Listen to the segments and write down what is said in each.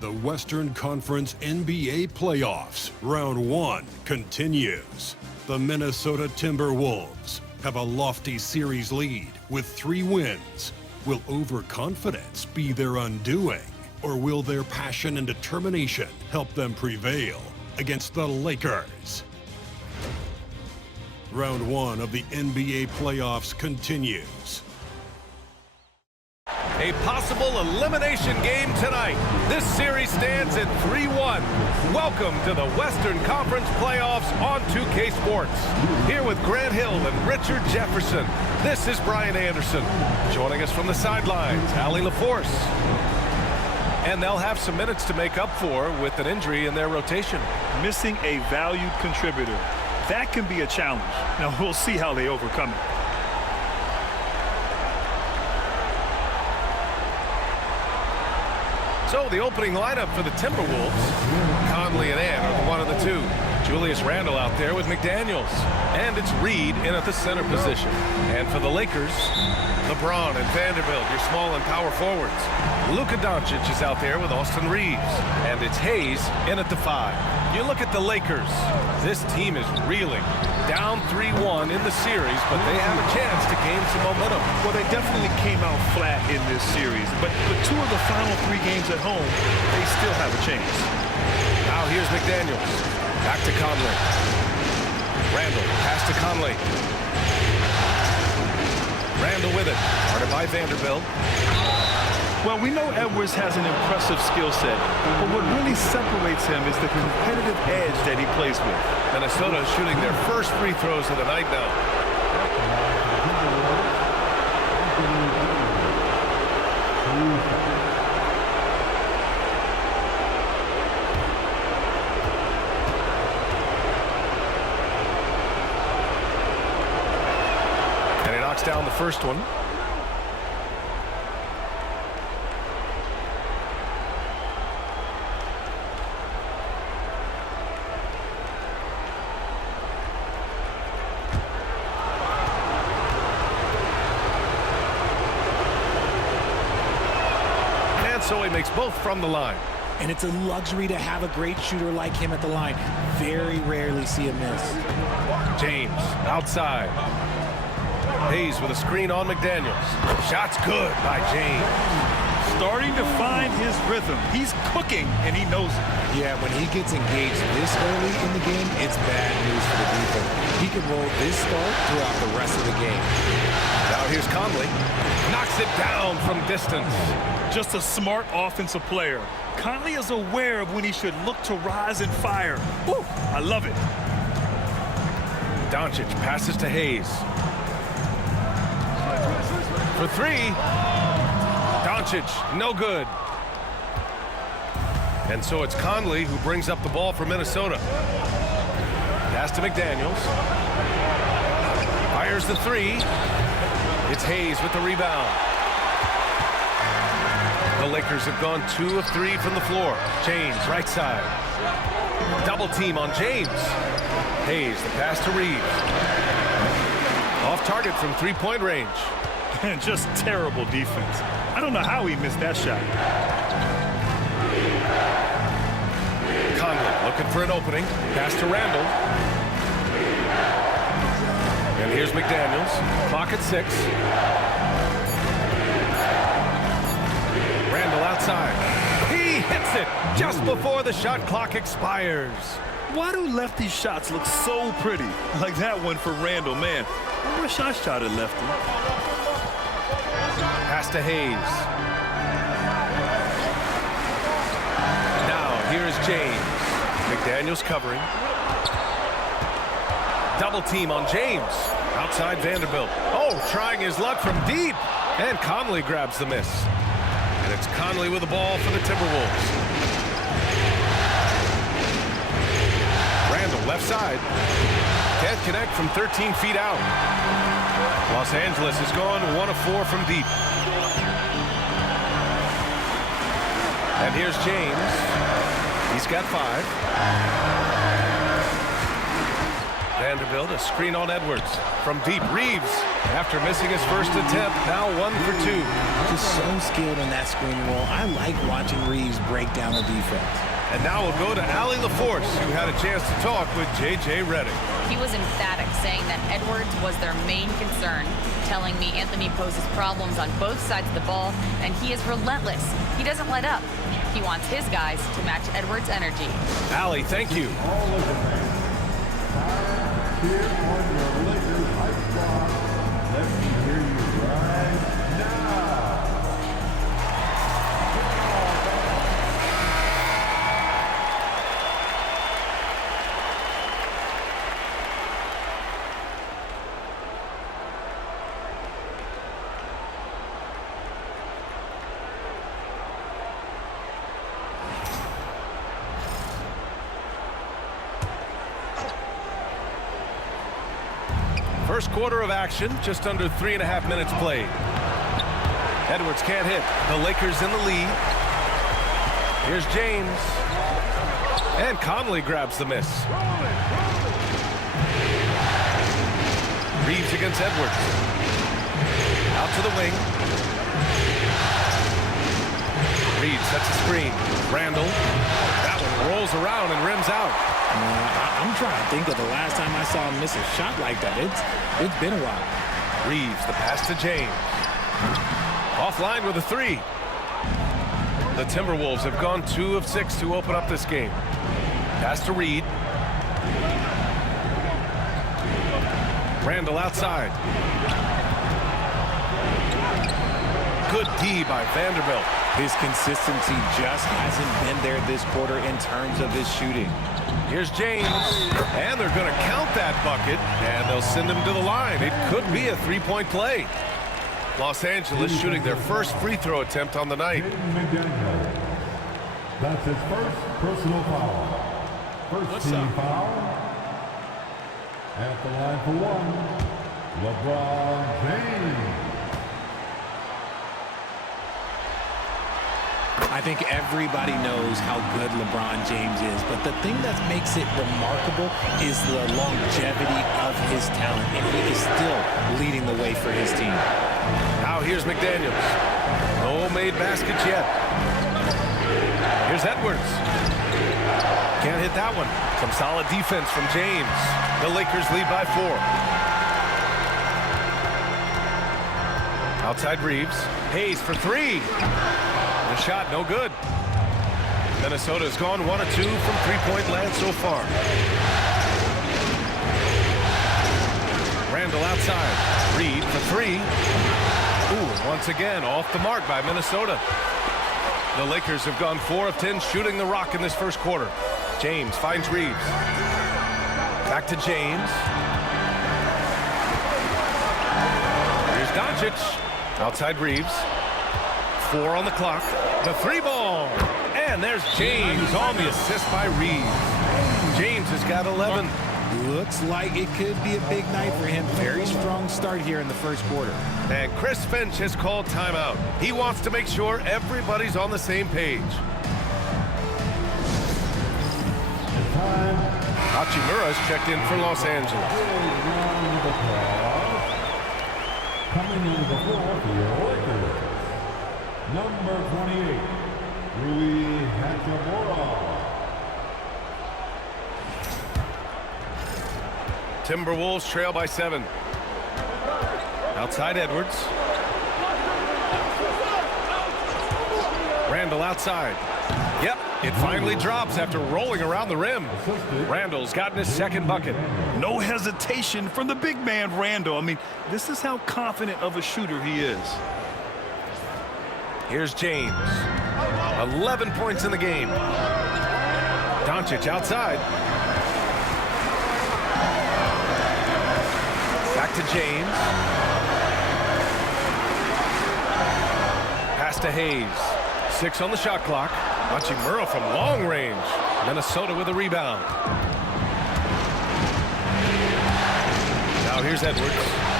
The Western Conference NBA playoffs, round 1 continues. The Minnesota Timberwolves have a lofty series lead with 3 wins. Will overconfidence be their undoing, or will their passion and determination help them prevail against the Lakers? Round 1 of the NBA playoffs continues. A possible elimination game tonight. This series stands at 3-1. Welcome to the Western Conference Playoffs on 2K Sports. Here with Grant Hill and Richard Jefferson, this is Brian Anderson. Joining us from the sidelines, Allie LaForce. And they'll have some minutes to make up for with an injury in their rotation. Missing a valued contributor. That can be a challenge. Now, we'll see how they overcome it. So the opening lineup for the Timberwolves, Conley and Ant are the one of the two. Julius Randle out there with McDaniels. And it's Reed in at the center position. And for the Lakers, LeBron and Vanderbilt, your small and power forwards. Luka Doncic is out there with Austin Reeves. And it's Hayes in at the 5. You look at the Lakers. This team is reeling. Down 3-1 in the series, but they have a chance to gain some momentum. Well, they definitely came out flat in this series, but the 2 of the final 3 games at home, they still have a chance. Now here's McDaniels. Back to Conley. Randle, pass to Conley. Randle with it. Guarded by Vanderbilt. Well, we know Edwards has an impressive skill set, but what really separates him is the competitive edge that he plays with. Minnesota is shooting their first free throws of the night now. And he knocks down the first one. So he makes both from the line. And it's a luxury to have a great shooter like him at the line. Very rarely see him miss. James outside. Hayes with a screen on McDaniels. Shot's good by James. Starting to find his rhythm. He's cooking, and he knows it. Yeah, when he gets engaged this early in the game, it's bad news for the defense. He can roll this start throughout the rest of the game. Now here's Conley. Knocks it down from distance. Just a smart offensive player. Conley is aware of when he should look to rise and fire. Woo, I love it. Doncic passes to Hayes. For 3. Doncic, no good. And so it's Conley who brings up the ball for Minnesota. Pass to McDaniels. Fires the 3. It's Hayes with the rebound. The Lakers have gone 2 of 3 from the floor. James, right side. Double team on James. Hayes, the pass to Reeves. Off target from 3-point range. And just terrible defense. I don't know how he missed that shot. Conley looking for an opening. Pass to Randle. And here's McDaniels. Clock at 6. Randle outside. He hits it just before the shot clock expires. Why do lefty shots look so pretty? Like that one for Randle, man. I wish I shot at lefty. Pass to Hayes. Now here's James. McDaniels covering. Double team on James. Outside Vanderbilt. Oh, trying his luck from deep. And Conley grabs the miss. And it's Conley with the ball for the Timberwolves. Randle left side. Can't connect from 13 feet out. Los Angeles has gone 1 of 4 from deep. And here's James. He's got 5. Vanderbilt, a screen on Edwards. From deep, Reeves, after missing his first attempt, now 1 for 2. Just so skilled in that screen roll. I like watching Reeves break down the defense. And now we'll go to Allie LaForce, who had a chance to talk with J.J. Redick. He was emphatic, saying that Edwards was their main concern, telling me Anthony poses problems on both sides of the ball, and he is relentless. He doesn't let up. He wants his guys to match Edwards' energy. Allie, thank you. All Laker fans, here on your Lakers hype squad. Let me hear you right now. First quarter of action, just under 3.5 minutes played. Edwards can't hit. The Lakers in the lead. Here's James. And Conley grabs the miss. Reeves against Edwards. Out to the wing. Reeves sets a screen. Randall. That one rolls around and rims out. I'm trying to think of the last time I saw him miss a shot like that. It's been a while. Reeves, the pass to James. Offline with a 3. The Timberwolves have gone 2 of 6 to open up this game. Pass to Reed. Randall outside. Good D by Vanderbilt. His consistency just hasn't been there this quarter in terms of his shooting. Here's James, and they're going to count that bucket, and they'll send him to the line. It could be a 3-point play. Los Angeles shooting their first free throw attempt on the night. That's his first personal foul. First team foul. At the line for 1, LeBron James. I think everybody knows how good LeBron James is, but the thing that makes it remarkable is the longevity of his talent, and he is still leading the way for his team. Now here's McDaniels. No made baskets yet. Here's Edwards. Can't hit that one. Some solid defense from James. The Lakers lead by 4. Outside Reeves. Hayes for 3. The shot no good. Minnesota's gone 1 of 2 from 3-point land so far. Randall outside. Reed for 3. Ooh, once again off the mark by Minnesota. The Lakers have gone 4 of 10 shooting the rock in this first quarter. James finds Reeves. Back to James. Here's Doncic. Outside Reeves. 4 on the clock. The 3-ball. And there's James on the assist by Reeves. James has got 11. Looks like it could be a big night for him. Very strong start here in the first quarter. And Chris Finch has called timeout. He wants to make sure everybody's on the same page. Hachimura's checked in for Los Angeles. Coming in the floor for your Lakers. Number 28, Rui Hachimura. Timberwolves trail by 7. Outside Edwards. Randall outside. Yep, it finally drops after rolling around the rim. Randall's gotten his second bucket. No hesitation from the big man, Randall. I mean, this is how confident of a shooter he is. Here's James. 11 points in the game. Doncic outside. Back to James. Pass to Hayes. 6 on the shot clock. Hachimura from long range. Minnesota with a rebound. Now here's Edwards.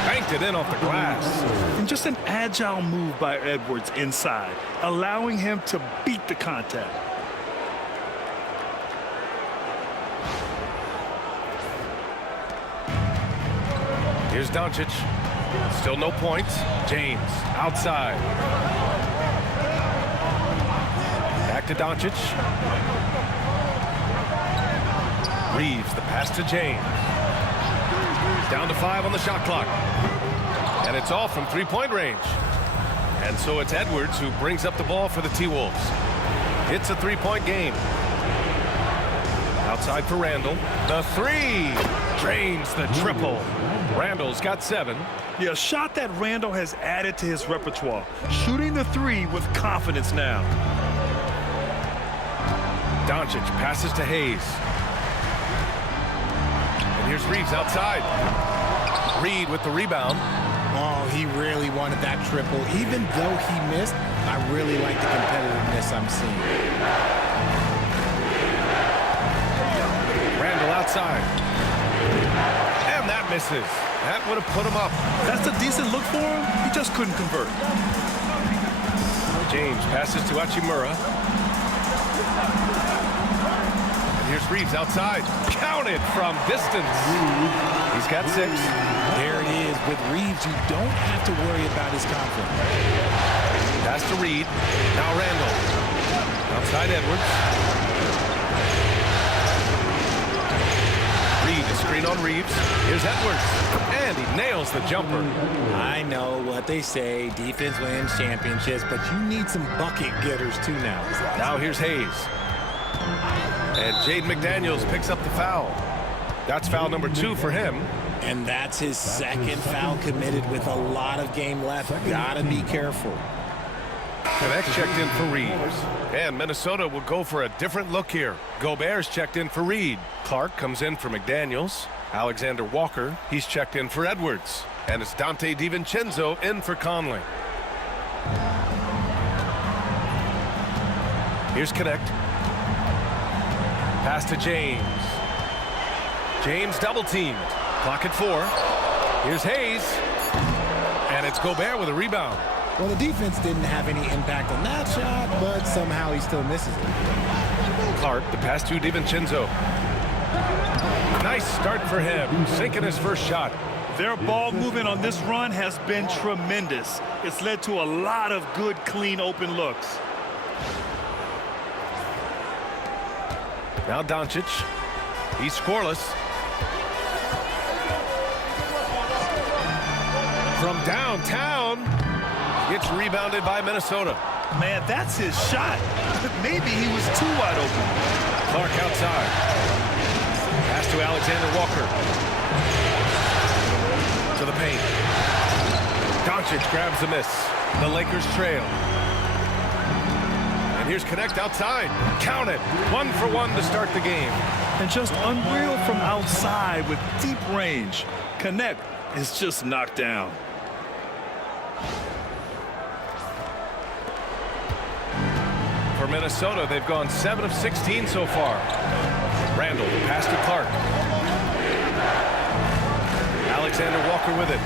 Banked it in off the glass. And just an agile move by Edwards inside, allowing him to beat the contact. Here's Doncic. Still no points. James outside. Back to Doncic. Reeves, the pass to James. Down to 5 on the shot clock. And it's all from three-point range. And so it's Edwards who brings up the ball for the T-Wolves. It's a three-point game. Outside for Randall. The three. Drains the triple. Randall's got 7. Yeah, a shot that Randall has added to his repertoire. Shooting the three with confidence now. Doncic passes to Hayes. And here's Reeves outside. Reed with the rebound. Oh, he really wanted that triple. Even though he missed, I really like the competitiveness I'm seeing. Randall outside. And that misses. That would have put him up. That's a decent look for him. He just couldn't convert. James passes to Hachimura. And here's Reeves outside. Counted from distance. He's got 6. There it is. With Reeves, you don't have to worry about his confidence. Pass to Reed. Now Randall. Outside Edwards. Reed, a screen on Reeves. Here's Edwards. And he nails the jumper. I know what they say. Defense wins championships, but you need some bucket getters too now. Now here's Hayes. And Jaden McDaniels picks up the foul. That's foul number 2 for him. And that's his second foul committed with a lot of game left. Gotta be careful. Connect checked in for Reeves. And Minnesota will go for a different look here. Gobert's checked in for Reed. Clark comes in for McDaniels. Alexander Walker, he's checked in for Edwards. And it's Dante DiVincenzo in for Conley. Here's Connect. Pass to James. James double teamed. Clock at 4. Here's Hayes. And it's Gobert with a rebound. Well, the defense didn't have any impact on that shot, but somehow he still misses it. Clark, the pass to DiVincenzo. Nice start for him, sinking his first shot. Their ball movement on this run has been tremendous. It's led to a lot of good, clean, open looks. Now Doncic. He's scoreless. From downtown, gets rebounded by Minnesota. Man, that's his shot. Maybe he was too wide open. Clark outside. Pass to Alexander Walker. To the paint. Doncic grabs the miss. The Lakers trail. And here's Connect outside. Count it. 1 for 1 to start the game. And just unreal from outside with deep range. Connect is just knocked down. For Minnesota, they've gone 7 of 16 so far. Randall, pass to Clark. Alexander Walker with it.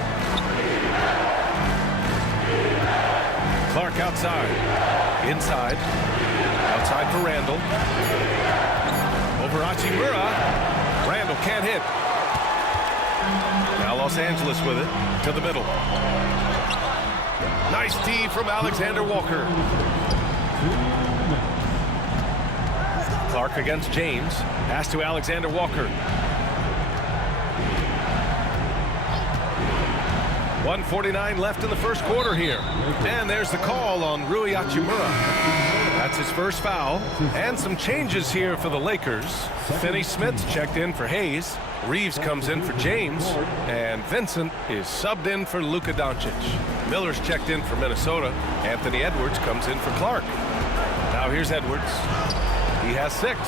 Clark outside. Inside. Outside for Randall. Over Hachimura. Randall can't hit. Now Los Angeles with it. To the middle. Nice D from Alexander Walker. Clark against James. Pass to Alexander Walker. 1:49 left in the first quarter here. And there's the call on Rui Hachimura. That's his first foul. And some changes here for the Lakers. Finney Smith's checked in for Hayes. Reeves comes in for James. And Vincent is subbed in for Luka Doncic. Miller's checked in for Minnesota. Anthony Edwards comes in for Clark. Now here's Edwards. He has 6,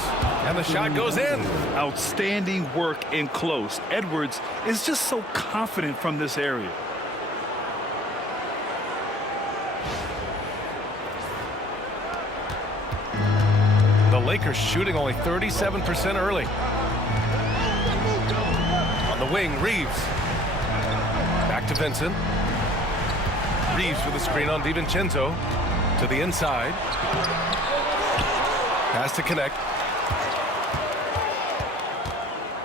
and the shot goes in. Outstanding work in close. Edwards is just so confident from this area. The Lakers shooting only 37% early. On the wing, Reeves. Back to Vincent. Reeves with a screen on DiVincenzo. To the inside. Pass to Connect.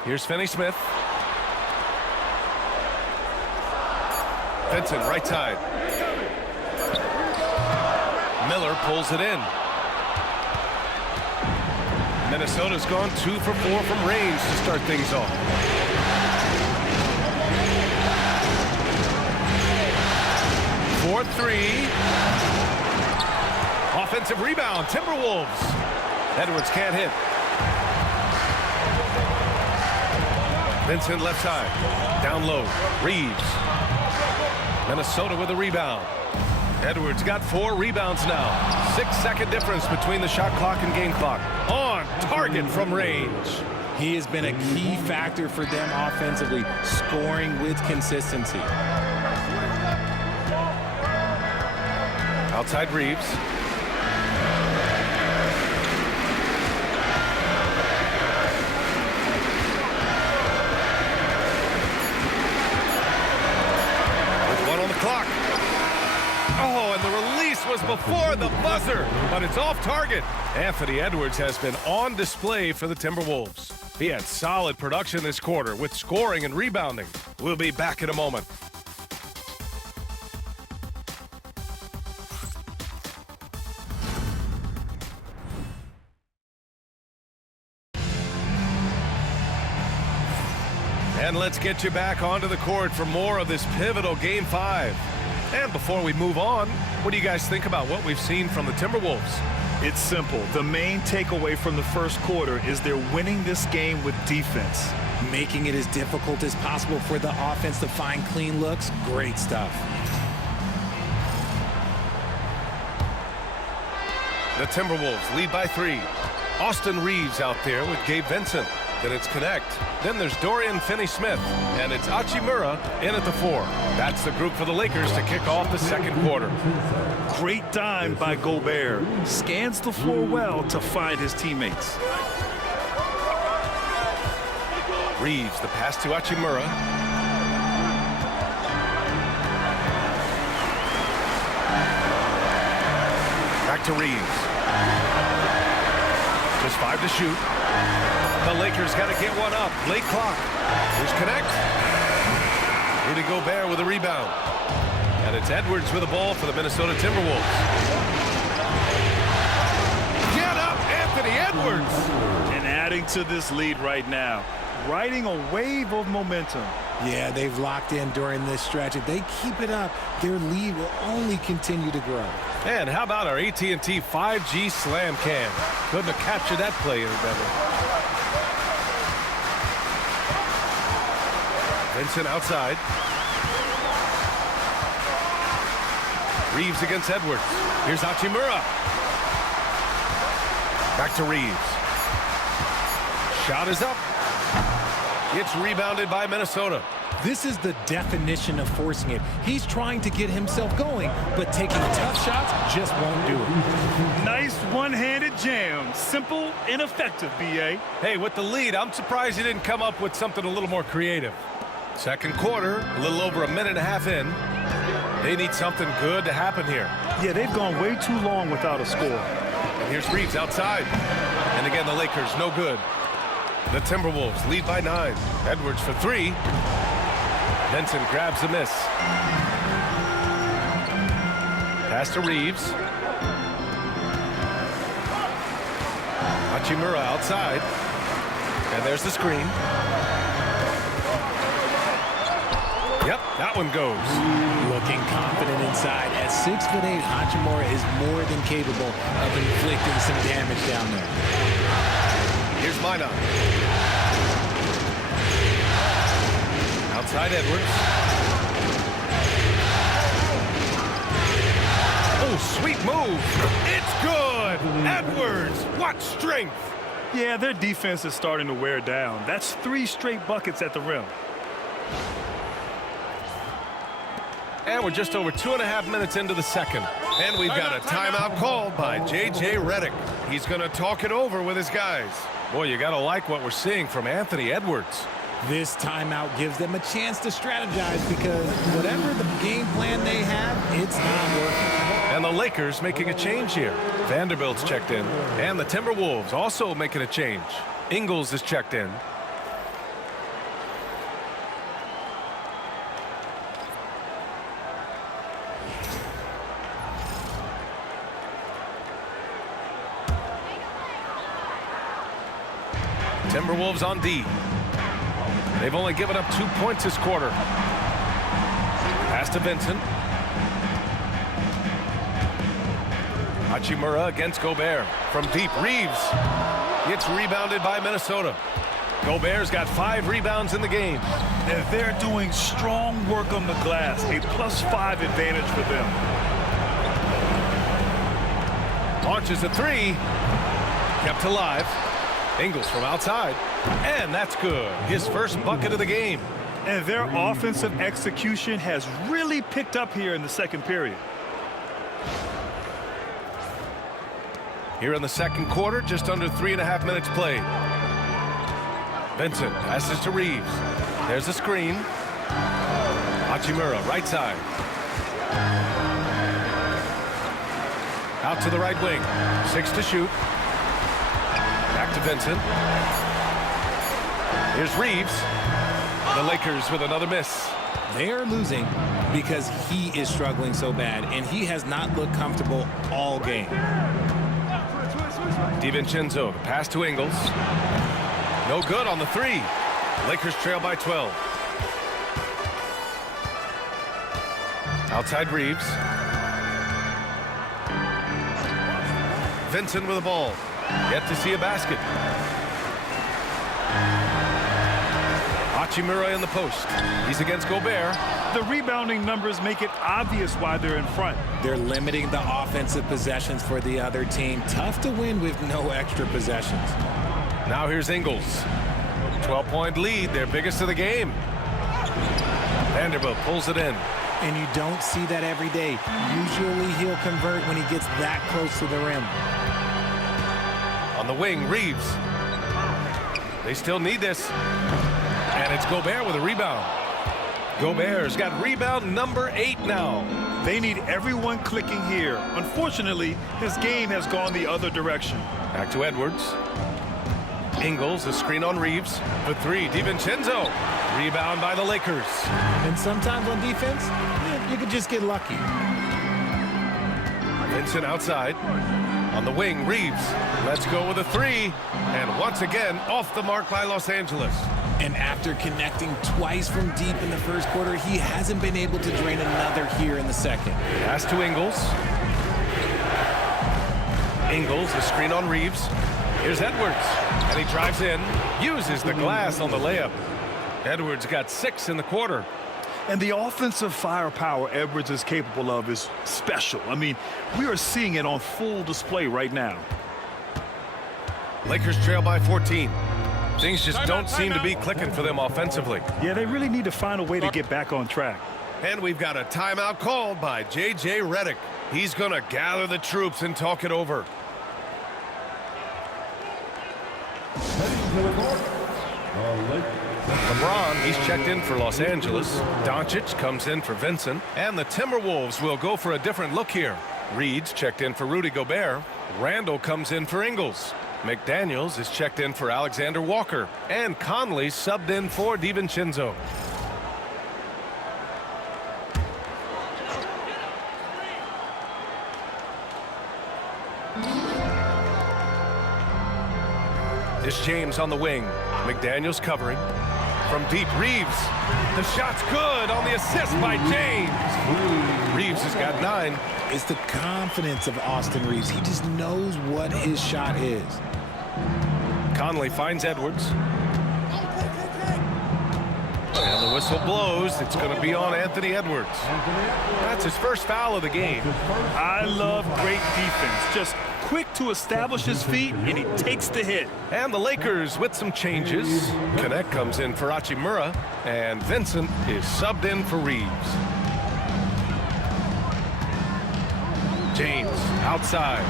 Here's Finney Smith. Vincent, right side. Miller pulls it in. Minnesota's gone 2 for 4 from range to start things off. For 3. Offensive rebound, Timberwolves. Edwards can't hit. Vincent left side. Down low. Reeves. Minnesota with a rebound. Edwards got 4 rebounds now. 6-second difference between the shot clock and game clock. On target from range. He has been a key factor for them offensively, scoring with consistency. Outside Reeves. With 1 on the clock. Oh, and the release was before the buzzer, but it's off target. Anthony Edwards has been on display for the Timberwolves. He had solid production this quarter with scoring and rebounding. We'll be back in a moment. And let's get you back onto the court for more of this pivotal Game 5. And before we move on, what do you guys think about what we've seen from the Timberwolves? It's simple. The main takeaway from the first quarter is they're winning this game with defense. Making it as difficult as possible for the offense to find clean looks. Great stuff. The Timberwolves lead by 3. Austin Reeves out there with Gabe Vincent. Then it's Connect. Then there's Dorian Finney-Smith. And it's Hachimura in at the 4. That's the group for the Lakers to kick off the second quarter. Great dime by Gobert. Scans the floor well to find his teammates. Reeves, the pass to Hachimura. Back to Reeves. Just 5 to shoot. The Lakers got to get one up. Late clock. Here's Connect. Rudy Gobert with a rebound. And it's Edwards with the ball for the Minnesota Timberwolves. Get up, Anthony Edwards! And adding to this lead right now, riding a wave of momentum. Yeah, they've locked in during this stretch. If they keep it up, their lead will only continue to grow. And how about our AT&T 5G Slam Cam? Couldn't have captured that play any better. Vincent outside. Reeves against Edwards. Here's Hachimura. Back to Reeves. Shot is up. It's rebounded by Minnesota. This is the definition of forcing it. He's trying to get himself going, but taking tough shots just won't do it. Nice one-handed jam. Simple and effective, B.A. Hey, with the lead, I'm surprised he didn't come up with something a little more creative. Second quarter, a little over a minute and a half in. They need something good to happen here. Yeah, they've gone way too long without a score. And here's Reeves outside. And again, the Lakers, no good. The Timberwolves lead by 9. Edwards for 3. Vincent grabs a miss. Pass to Reeves. Hachimura outside. And there's the screen. Yep, that one goes. Looking confident inside. At 6'8", Hachimura is more than capable of inflicting some damage down there. Here's Minot. Outside Edwards. Oh, sweet move. It's good. Edwards, what strength. Yeah, their defense is starting to wear down. That's 3 straight buckets at the rim. And we're just over 2.5 minutes into the second. And we've got a timeout called by J.J. Redick. He's going to talk it over with his guys. Boy, you got to like what we're seeing from Anthony Edwards. This timeout gives them a chance to strategize because whatever the game plan they have, it's not working. And the Lakers making a change here. Vanderbilt's checked in. And the Timberwolves also making a change. Ingles is checked in. Timberwolves on D. They've only given up 2 points this quarter. Pass to Vincent. Hachimura against Gobert. From deep, Reeves. It's rebounded by Minnesota. Gobert's got 5 rebounds in the game. And they're doing strong work on the glass. A +5 advantage for them. Launches a 3. Kept alive. Ingles from outside. And that's good. His first bucket of the game. And their offensive execution has really picked up here in the second period. Here in the second quarter, just under 3.5 minutes played. Vincent passes to Reeves. There's a screen. Hachimura, right side. Out to the right wing. 6 to shoot. Back to Vincent. Here's Reeves. The Lakers with another miss. They're losing because he is struggling so bad, and he has not looked comfortable all game. DiVincenzo, the pass to Ingles. No good on the 3. Lakers trail by 12. Outside Reeves. Vincent with the ball. Yet to see a basket. Hachimura in the post. He's against Gobert. The rebounding numbers make it obvious why they're in front. They're limiting the offensive possessions for the other team. Tough to win with no extra possessions. Now here's Ingles. 12-point lead, their biggest of the game. Vanderbilt pulls it in. And you don't see that every day. Usually he'll convert when he gets that close to the rim. On the wing, Reeves. They still need this. And it's Gobert with a rebound. Gobert's got rebound number 8 now. They need everyone clicking here. Unfortunately, his game has gone the other direction. Back to Edwards. Ingles, a screen on Reeves. For 3, DiVincenzo. Rebound by the Lakers. And sometimes on defense, you could just get lucky. Vincent outside. On the wing, Reeves. Let's go with a 3. And once again, off the mark by Los Angeles. And after connecting twice from deep in the first quarter, he hasn't been able to drain another here in the second. Pass to Ingles. Ingles, a screen on Reeves. Here's Edwards. And he drives in. Uses the glass on the layup. Edwards got 6 in the quarter. And the offensive firepower Edwards is capable of is special. I mean, we are seeing it on full display right now. Lakers trail by 14. Things just don't seem to be clicking for them offensively. Yeah, they really need to find a way to get back on track. And we've got a timeout called by J.J. Redick. He's going to gather the troops and talk it over. LeBron, he's checked in for Los Angeles. Doncic comes in for Vincent. And the Timberwolves will go for a different look here. Reed's checked in for Rudy Gobert. Randall comes in for Ingles. McDaniels is checked in for Alexander Walker. And Conley subbed in for DiVincenzo. It's James on the wing. McDaniels covering. From deep, Reeves. The shot's good on the assist by James. Reeves has got 9. It's the confidence of Austin Reeves. He just knows what his shot is. Conley finds Edwards. And the whistle blows. It's going to be on Anthony Edwards. That's his first foul of the game. I love great defense. Just quick to establish his feet, and he takes the hit. And the Lakers with some changes. Connect comes in for Hachimura, and Vincent is subbed in for Reeves. James outside.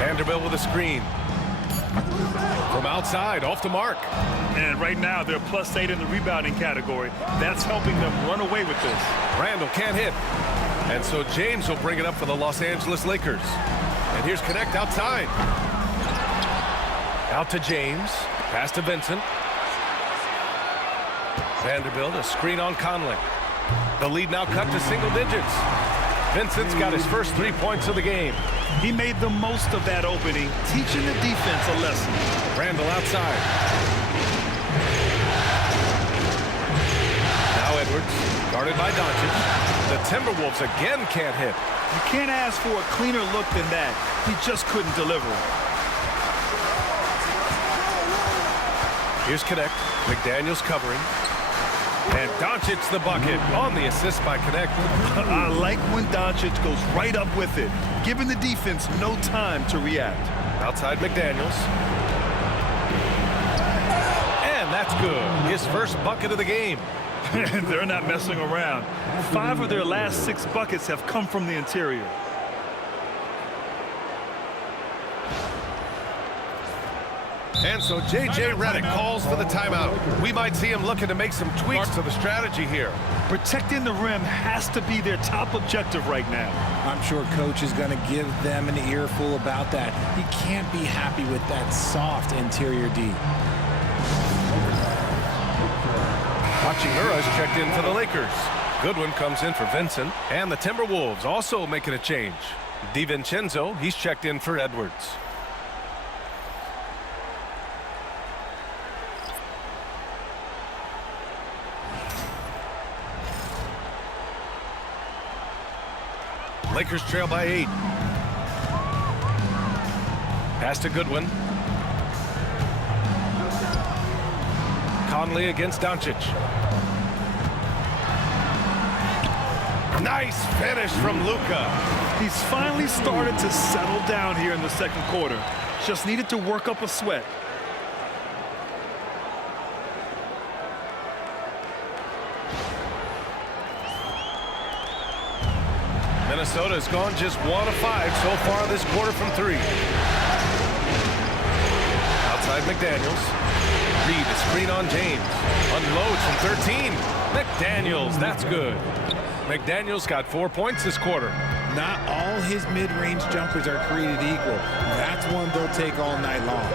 Vanderbilt with a screen. From outside, off the mark. And right now, they're +8 in the rebounding category. That's helping them run away with this. Randall can't hit. And so James will bring it up for the Los Angeles Lakers. And here's Connect outside. Out to James. Pass to Vincent. Vanderbilt, a screen on Conley. The lead now cut to single digits. Vincent's got his first 3 points of the game. He made the most of that opening, teaching the defense a lesson. Randall outside. Now Edwards, guarded by Doncic. The Timberwolves again can't hit. You can't ask for a cleaner look than that. He just couldn't deliver. Here's Connect. McDaniels covering. And Doncic the bucket on the assist by Connect. I like when Doncic goes right up with it, giving the defense no time to react. Outside McDaniels. And that's good. His first bucket of the game. They're not messing around. 5 of their last 6 buckets have come from the interior. And so J.J. Redick calls for the timeout. We might see him looking to make some tweaks to the strategy here. Protecting the rim has to be their top objective right now. I'm sure coach is going to give them an earful about that. He can't be happy with that soft interior D. Hachimura is checked in for the Lakers. Goodwin comes in for Vincent. And the Timberwolves also making a change. DiVincenzo, he's checked in for Edwards. Lakers trail by 8. Pass to Goodwin. Conley against Doncic. Nice finish from Luka. He's finally started to settle down here in the second quarter. Just needed to work up a sweat. Minnesota has gone just 1 of 5 so far this quarter from 3. Outside McDaniels. Reed, a screen on James. Unloads from 13. McDaniels, that's good. McDaniels got 4 points this quarter. Not all his mid-range jumpers are created equal. That's one they'll take all night long.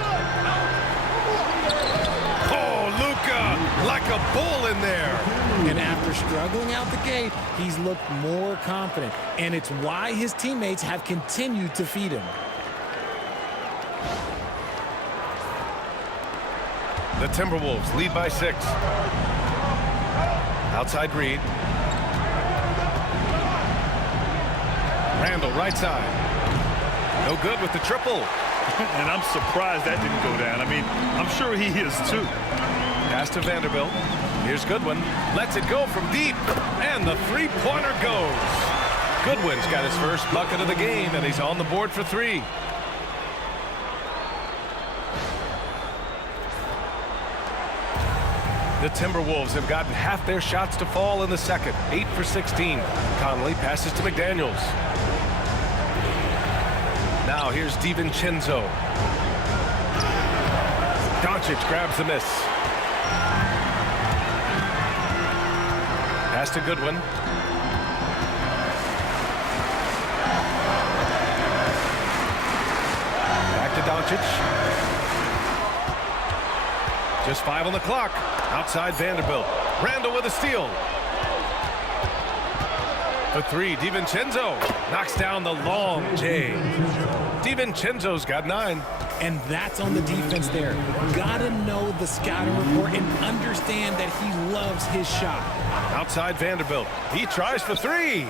Oh, Luka, like a bull in there. And after struggling out the gate, he's looked more confident. And it's why his teammates have continued to feed him. The Timberwolves lead by 6. Outside Reed. Randall right side. No good with the triple. And I'm surprised that didn't go down. I mean, I'm sure he is too. Pass to Vanderbilt. Here's Goodwin. Lets it go from deep. And the three-pointer goes. Goodwin's got his first bucket of the game, and he's on the board for 3. The Timberwolves have gotten half their shots to fall in the second. 8 for 16. Conley passes to McDaniels. Now here's DiVincenzo. Doncic grabs the miss. Pass to Goodwin. Back to Doncic. Just 5 on the clock. Outside Vanderbilt. Randall with a steal. For 3, DiVincenzo knocks down the long J. DiVincenzo's got 9. And that's on the defense there. Gotta know the scouting report and understand that he loves his shot. Outside Vanderbilt. He tries for 3.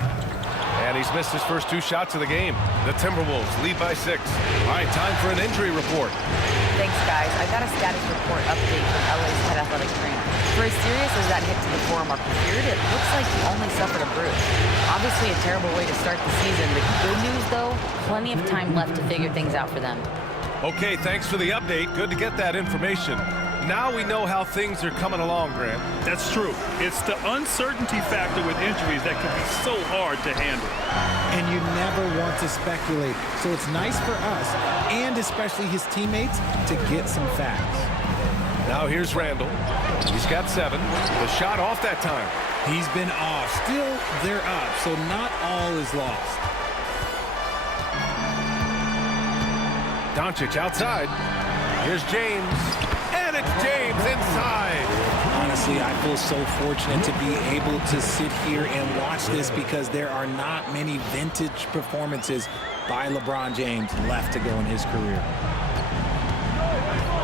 And he's missed his first 2 shots of the game. The Timberwolves lead by 6. All right, time for an injury report. Thanks, guys. I got a status report update from LA's head athletic trainer. For as serious as that hit to the forearm appeared, it looks like he only suffered a bruise. Obviously a terrible way to start the season. The good news, though, plenty of time left to figure things out for them. Okay, thanks for the update. Good to get that information. Now we know how things are coming along, Grant. That's true. It's the uncertainty factor with injuries that can be so hard to handle. And you never want to speculate. So it's nice for us, and especially his teammates, to get some facts. Now here's Randall. He's got 7. The shot off that time. He's been off. Still, they're up, so not all is lost. Doncic outside. Here's James. And it's James inside. On a honestly, I feel so fortunate to be able to sit here and watch this because there are not many vintage performances by LeBron James left to go in his career.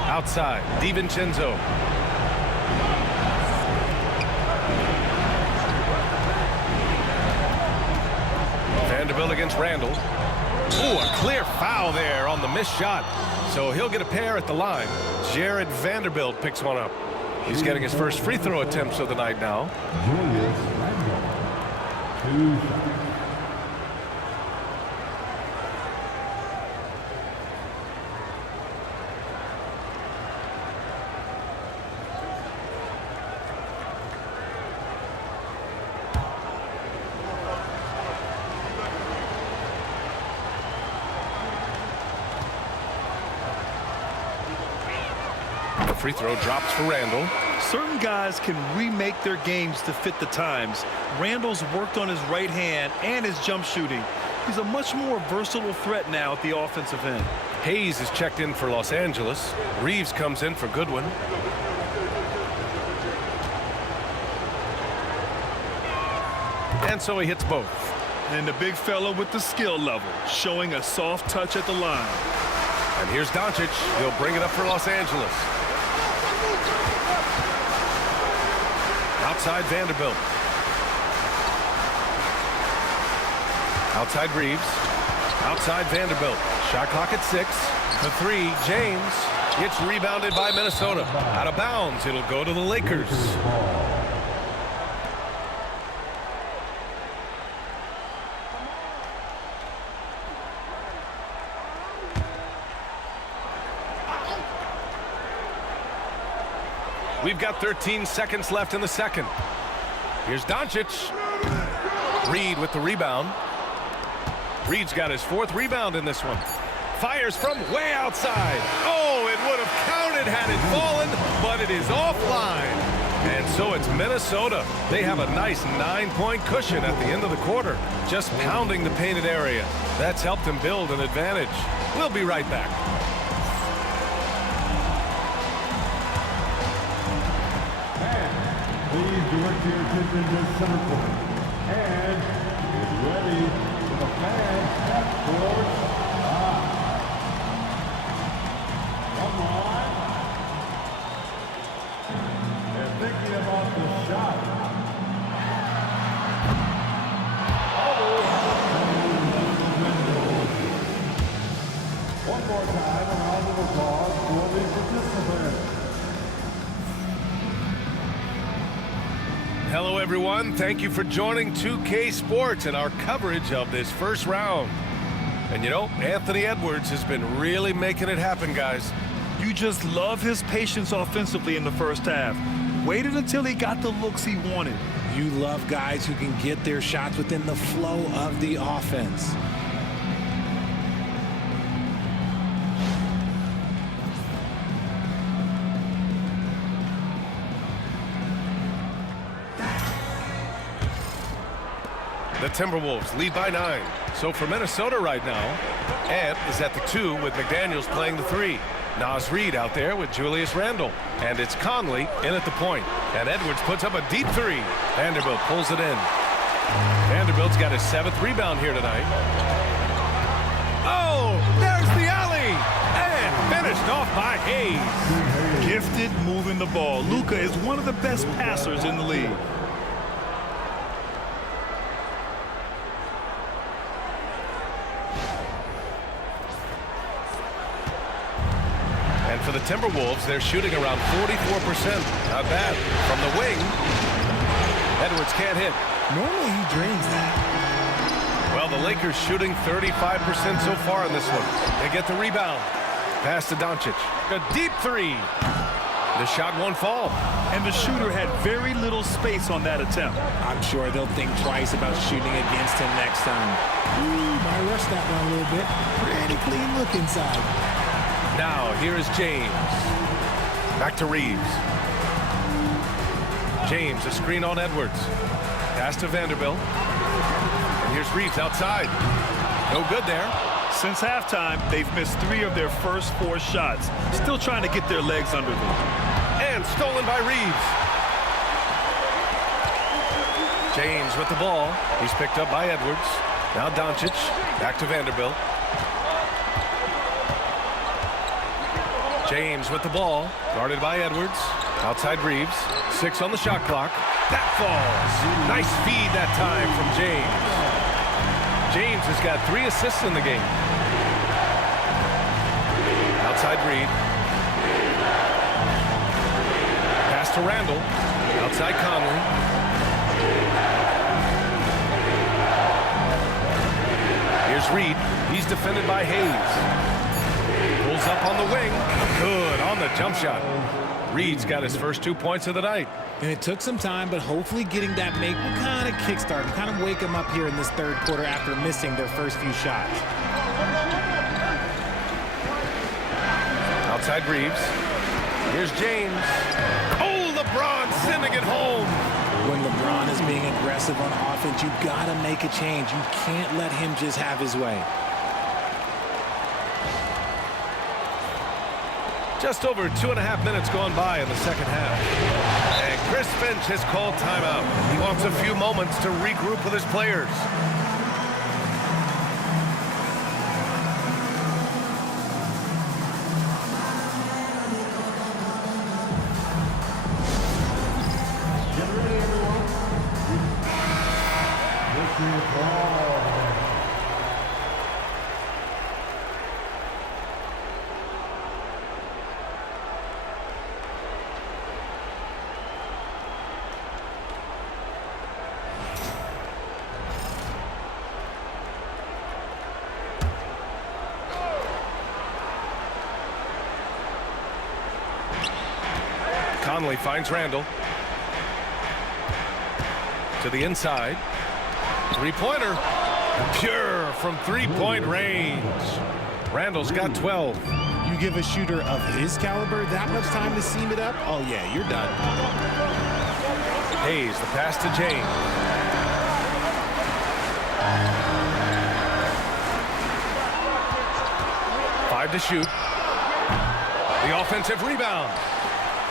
Outside, DiVincenzo. Vanderbilt against Randall. Ooh, a clear foul there on the missed shot. So he'll get a pair at the line. Jared Vanderbilt picks one up. He's getting his first free throw attempts of the night now. Julius Randle. 2 shots. Free throw drops for Randall. Certain guys can remake their games to fit the times. Randall's worked on his right hand and his jump shooting. He's a much more versatile threat now at the offensive end. Hayes is checked in for Los Angeles. Reeves comes in for Goodwin. And so he hits both. And the big fella with the skill level, showing a soft touch at the line. And here's Doncic. He'll bring it up for Los Angeles. Outside Vanderbilt. Outside Reeves. Outside Vanderbilt. Shot clock at 6. The 3, James. It's rebounded by Minnesota. Out of bounds. It'll go to the Lakers. We've got 13 seconds left in the second. Here's Doncic. Reed with the rebound. Reed's got his 4th rebound in this one. Fires from way outside. Oh, it would have counted had it fallen, but it is offline. And so it's Minnesota. They have a nice 9-point cushion at the end of the quarter, just pounding the painted area. That's helped them build an advantage. We'll be right back. Please direct your attention to center court. And get ready for the fans at court. Come on. They're thinking about the shot. One more time, a round of applause for the participants. Hello, everyone. Thank you for joining 2K Sports and our coverage of this first round. And you know, Anthony Edwards has been really making it happen, guys. You just love his patience offensively in the first half. Waited until he got the looks he wanted. You love guys who can get their shots within the flow of the offense. The Timberwolves lead by 9. So for Minnesota right now, Ant is at the 2 with McDaniels playing the 3. Naz Reid out there with Julius Randle. And it's Conley in at the point. And Edwards puts up a deep 3. Vanderbilt pulls it in. Vanderbilt's got his 7th rebound here tonight. Oh, there's the alley. And finished off by Hayes. Gifted moving the ball. Luka is one of the best passers in the league. For the Timberwolves, they're shooting around 44%. Not bad. From the wing, Edwards can't hit. Normally he drains that. Well, the Lakers shooting 35% so far in this one. They get the rebound. Pass to Doncic. A deep 3. The shot won't fall. And the shooter had very little space on that attempt. I'm sure they'll think twice about shooting against him next time. Ooh, might rush that one a little bit. Pretty clean look inside. Now, here is James. Back to Reeves. James, a screen on Edwards. Pass to Vanderbilt. And here's Reeves outside. No good there. Since halftime, they've missed 3 of their first 4 shots. Still trying to get their legs under them. And stolen by Reeves. James with the ball. He's picked up by Edwards. Now Doncic back to Vanderbilt. James with the ball, guarded by Edwards. Outside Reeves. 6 on the shot clock. That falls. Nice feed that time from James. James has got 3 assists in the game. Outside Reed. Pass to Randall. Outside Conley. Here's Reed. He's defended by Hayes. Pulls up on the wing. Good on the jump shot. Reed's got his first 2 points of the night. And it took some time, but hopefully getting that make will kind of kickstart him, kind of wake him up here in this third quarter after missing their first few shots. Outside Reeves. Here's James. Oh, LeBron sending it home. When LeBron is being aggressive on offense, you got to make a change. You can't let him just have his way. Just over 2.5 minutes gone by in the second half. And Chris Finch has called timeout. He wants a few moments to regroup with his players. Get ready, everyone. This is ball. Conley finds Randall. To the inside. Three-pointer. Pure from three-point range. Randall's got 12. You give a shooter of his caliber that much time to seam it up, oh yeah, you're done. Hayes, the pass to James. Five to shoot. The offensive rebound.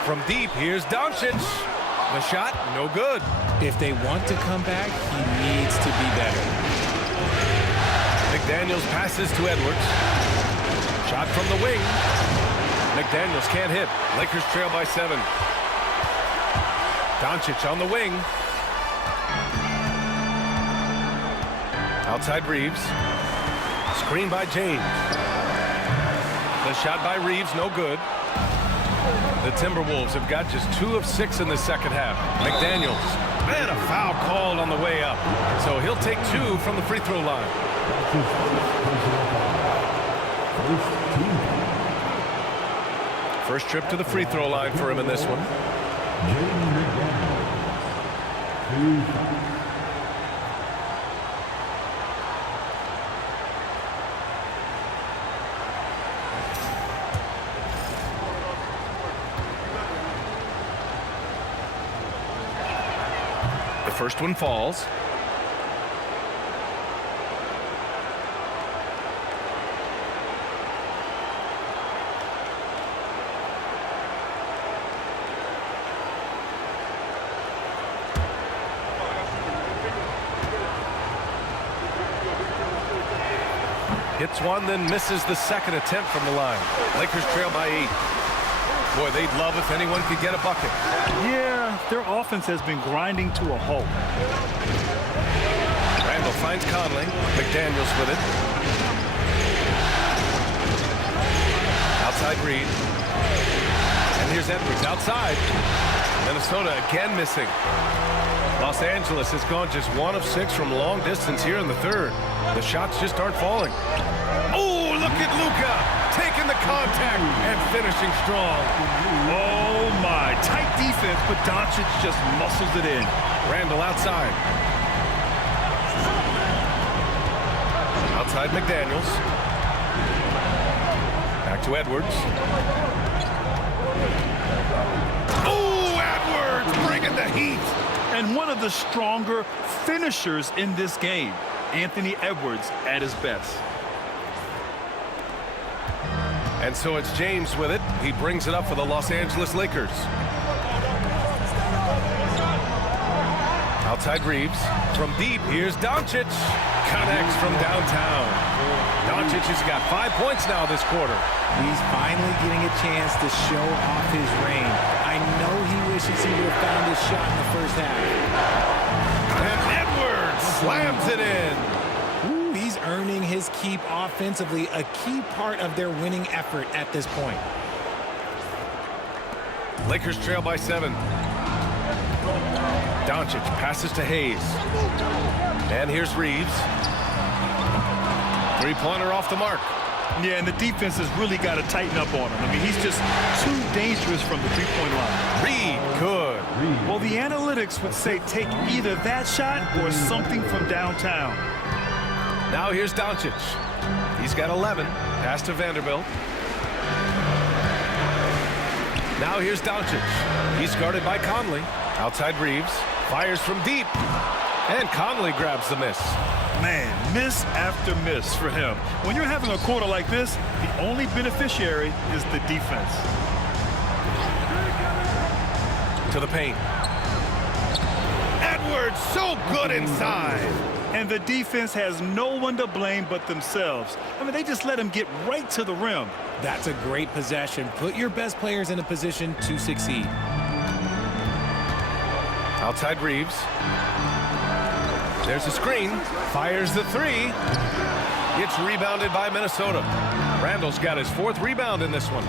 From deep, here's Doncic. The shot, no good. If they want to come back, he needs to be better. McDaniels passes to Edwards. Shot from the wing. McDaniels can't hit. Lakers trail by 7. Doncic on the wing. Outside Reeves. Screen by James. The shot by Reeves, no good. The Timberwolves have got just 2 of 6 in the second half. McDaniels. And a foul called on the way up. So he'll take 2 from the free throw line. First trip to the free throw line for him in this one. The first one falls. Hits one, then misses the second attempt from the line. Lakers trail by 8. Boy, they'd love if anyone could get a bucket. Yeah, their offense has been grinding to a halt. Randall finds Conley. McDaniels with it. Outside Reed. And here's Edwards outside. Minnesota again missing. Los Angeles has gone just 1 of 6 from long distance here in the third. The shots just aren't falling. Oh, look at Luka taking the contact and finishing strong. Oh, my. Tight defense, but Doncic just muscles it in. Randall outside. Outside McDaniels. Back to Edwards. Oh, Edwards bringing the heat. And one of the stronger finishers in this game, Anthony Edwards at his best. And so it's James with it. He brings it up for the Los Angeles Lakers. Outside Reeves. From deep, here's Doncic. Connects from downtown. Doncic has got 5 points now this quarter. He's finally getting a chance to show off his reign. I know he wishes he would have found his shot in the first half. And Edwards slams it in. Ooh, he's earning his keep offensively, a key part of their winning effort at this point. Lakers trail by 7. Doncic passes to Hayes. And here's Reeves. Three-pointer off the mark. Yeah, and the defense has really got to tighten up on him. I mean, he's just too dangerous from the three-point line. Reed, good. Well, the analytics would say take either that shot or something from downtown. Now here's Doncic. He's got 11. Pass to Vanderbilt. Now here's Doncic. He's guarded by Conley. Outside Reeves. Fires from deep. And Conley grabs the miss. Man, miss after miss for him. When you're having a quarter like this, the only beneficiary is the defense. To the paint. Edwards, so good inside. And the defense has no one to blame but themselves. I mean, they just let him get right to the rim. That's a great possession. Put your best players in a position to succeed. Outside Reeves. There's a screen. Fires the three. It's rebounded by Minnesota. Randall's got his 4th rebound in this one.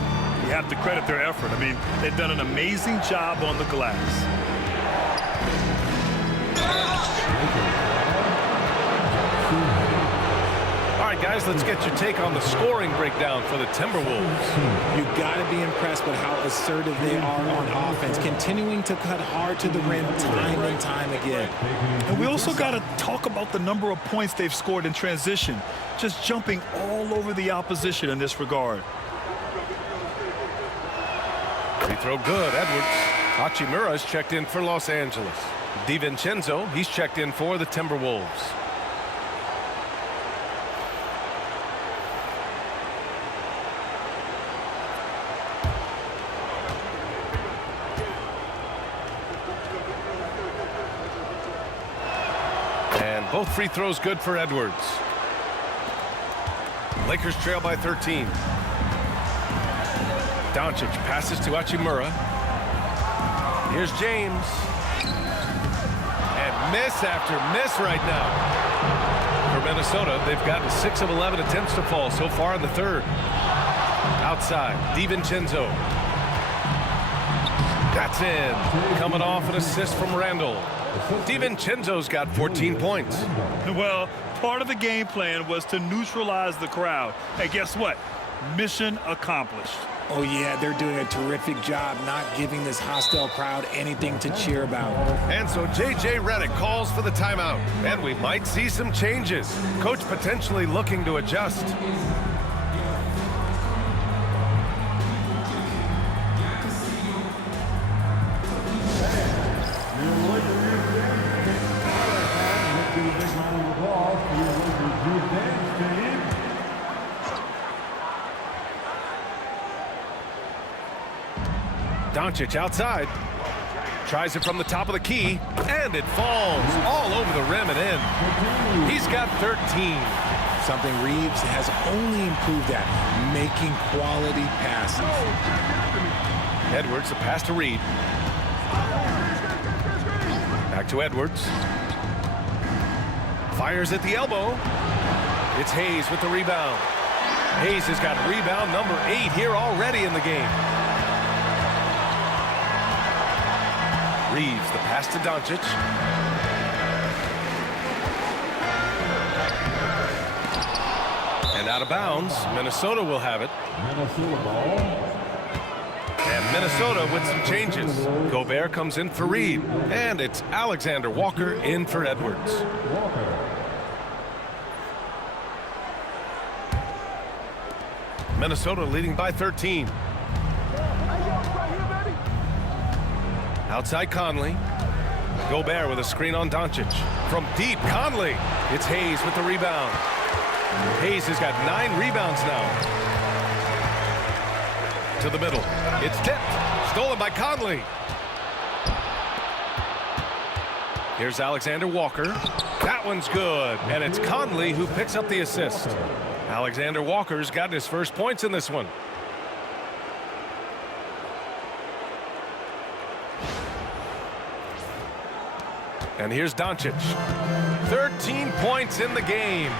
You have to credit their effort. I mean, they've done an amazing job on the glass. All right, guys, let's get your take on the scoring breakdown for the Timberwolves. You got to be impressed with how assertive they are on offense, continuing to cut hard to the rim time and time again. And we also got to talk about the number of points they've scored in transition, just jumping all over the opposition in this regard. Free throw good. Edwards. Hachimura's checked in for Los Angeles. DiVincenzo, he's checked in for the Timberwolves. And both free throws good for Edwards. Lakers trail by 13. Doncic passes to Hachimura. Here's James. And miss after miss right now. For Minnesota, they've gotten 6 of 11 attempts to fall so far in the third. Outside, DiVincenzo. That's in. Coming off an assist from Randall. DiVincenzo's got 14 points. Well, part of the game plan was to neutralize the crowd. Hey, guess what? Mission accomplished. Oh, yeah, they're doing a terrific job not giving this hostile crowd anything to cheer about. And so J.J. Redick calls for the timeout. And we might see some changes. Coach potentially looking to adjust. Doncic outside. Tries it from the top of the key. And it falls all over the rim and in. He's got 13. Something Reeves has only improved at, making quality passes. Edwards, the pass to Reed. Back to Edwards. Fires at the elbow. It's Hayes with the rebound. Hayes has got rebound number 8 here already in the game. Reeves, the pass to Doncic. And out of bounds. Minnesota will have it. Minnesota ball. And Minnesota with some changes. Gobert comes in for Reed. And it's Alexander Walker in for Edwards. Minnesota leading by 13. Outside Conley. Gobert with a screen on Doncic. From deep, Conley. It's Hayes with the rebound. Hayes has got 9 rebounds now. To the middle. It's tipped. Stolen by Conley. Here's Alexander Walker. That one's good, and it's Conley who picks up the assist. Alexander Walker's got his first points in this one. And here's Doncic. 13 points in the game.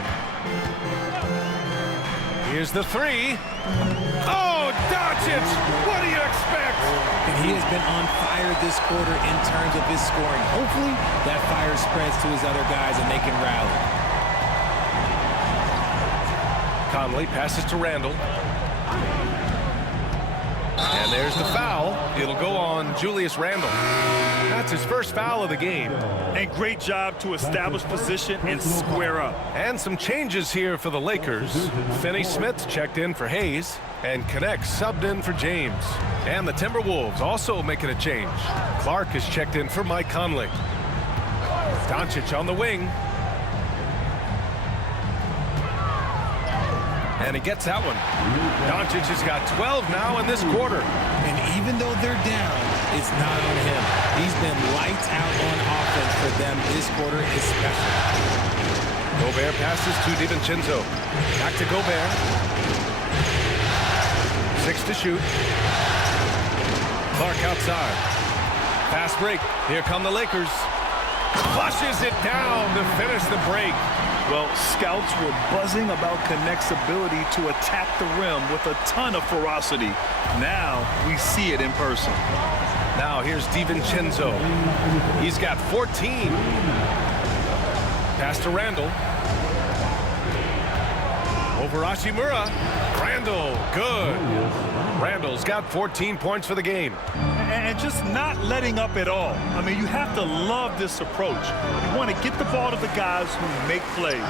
Here's the three. Oh, Doncic! What do you expect? And he has been on fire this quarter in terms of his scoring. Hopefully, that fire spreads to his other guys and they can rally. Conley passes to Randall. And there's the foul. It'll go on Julius Randle. That's his first foul of the game. And great job to establish position and square up. And some changes here for the Lakers. Finney-Smith checked in for Hayes, and Connect subbed in for James. And the Timberwolves also making a change. Clark is checked in for Mike Conley. Doncic on the wing. And he gets that one. Doncic has got 12 now in this quarter. And even though they're down, it's not on him. He's been lights out on offense for them this quarter especially. Gobert passes to DiVincenzo. Back to Gobert. 6 to shoot. Clark outside. Fast break. Here come the Lakers. Flushes it down to finish the break. Well, scouts were buzzing about Connect's ability to attack the rim with a ton of ferocity. Now we see it in person. Now here's DiVincenzo. He's got 14. Pass to Randall. Over Hachimura. Randall, good. Randall's got 14 points for the game. And just not letting up at all. I mean, you have to love this approach. You want to get the ball to the guys who make plays.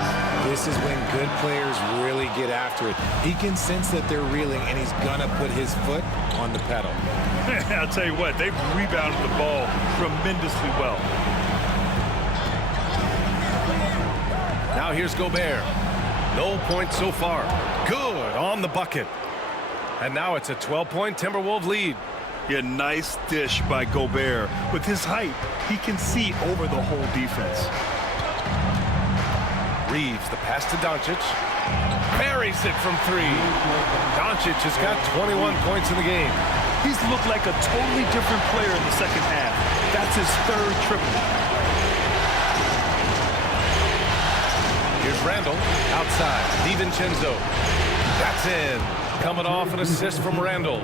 This is when good players really get after it. He can sense that they're reeling, and he's going to put his foot on the pedal. I'll tell you what, they've rebounded the ball tremendously well. Now here's Gobert. No points so far. Good on the bucket. And now it's a 12-point Timberwolves lead. Yeah, nice dish by Gobert. With his height, he can see over the whole defense. Reeves, the pass to Doncic. Buries it from 3. Doncic has got 21 points in the game. He's looked like a totally different player in the second half. That's his 3rd triple. Here's Randall outside. DiVincenzo. That's in. Coming off an assist from Randall.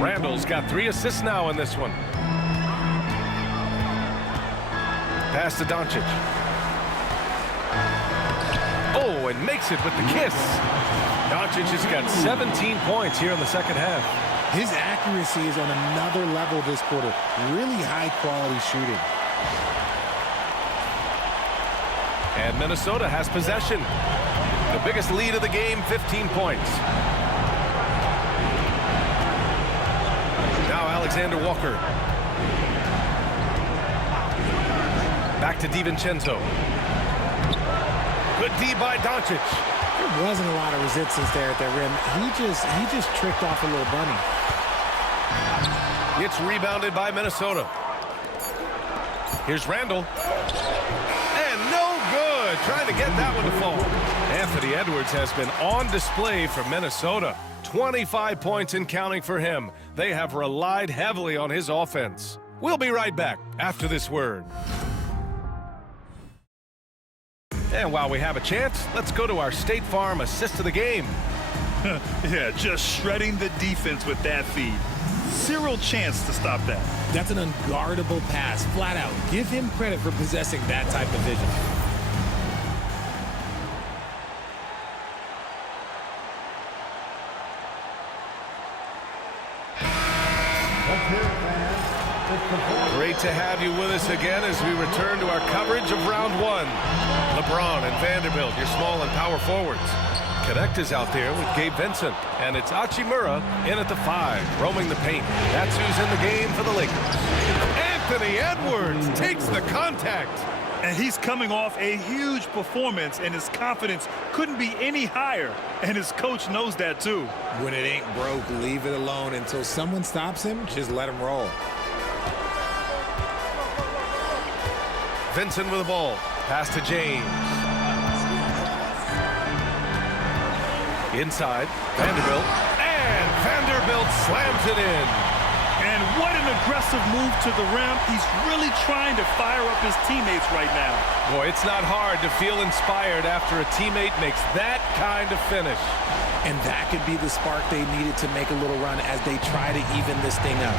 Randall's got 3 assists now in this one. Pass to Doncic. Oh, and makes it with the kiss. Doncic has got 17 points here in the second half. His accuracy is on another level this quarter. Really high-quality shooting. And Minnesota has possession. The biggest lead of the game, 15 points. Now Alexander Walker. Back to DiVincenzo. Good D by Doncic. There wasn't a lot of resistance there at the rim. He just tricked off a little bunny. It's rebounded by Minnesota. Here's Randall. And no good. Trying to get that one to fall. Anthony Edwards has been on display for Minnesota. 25 points and counting for him. They have relied heavily on his offense. We'll be right back after this word. And while we have a chance, let's go to our State Farm assist of the game. Yeah, just shredding the defense with that feed. Zero chance to stop that. That's an unguardable pass, flat out. Give him credit for possessing that type of vision. Great to have you with us again as we return to our coverage of round 1. LeBron and Vanderbilt, your small and power forwards. Connect is out there with Gabe Vincent, and it's Hachimura in at the 5, roaming the paint. That's who's in the game for the Lakers. Anthony Edwards takes the contact. And he's coming off a huge performance, and his confidence couldn't be any higher. And his coach knows that, too. When it ain't broke, leave it alone. Until someone stops him, just let him roll. Vincent with the ball. Pass to James. Inside, Vanderbilt. And Vanderbilt slams it in. And what an aggressive move to the rim. He's really trying to fire up his teammates right now. Boy, it's not hard to feel inspired after a teammate makes that kind of finish. And that could be the spark they needed to make a little run as they try to even this thing up.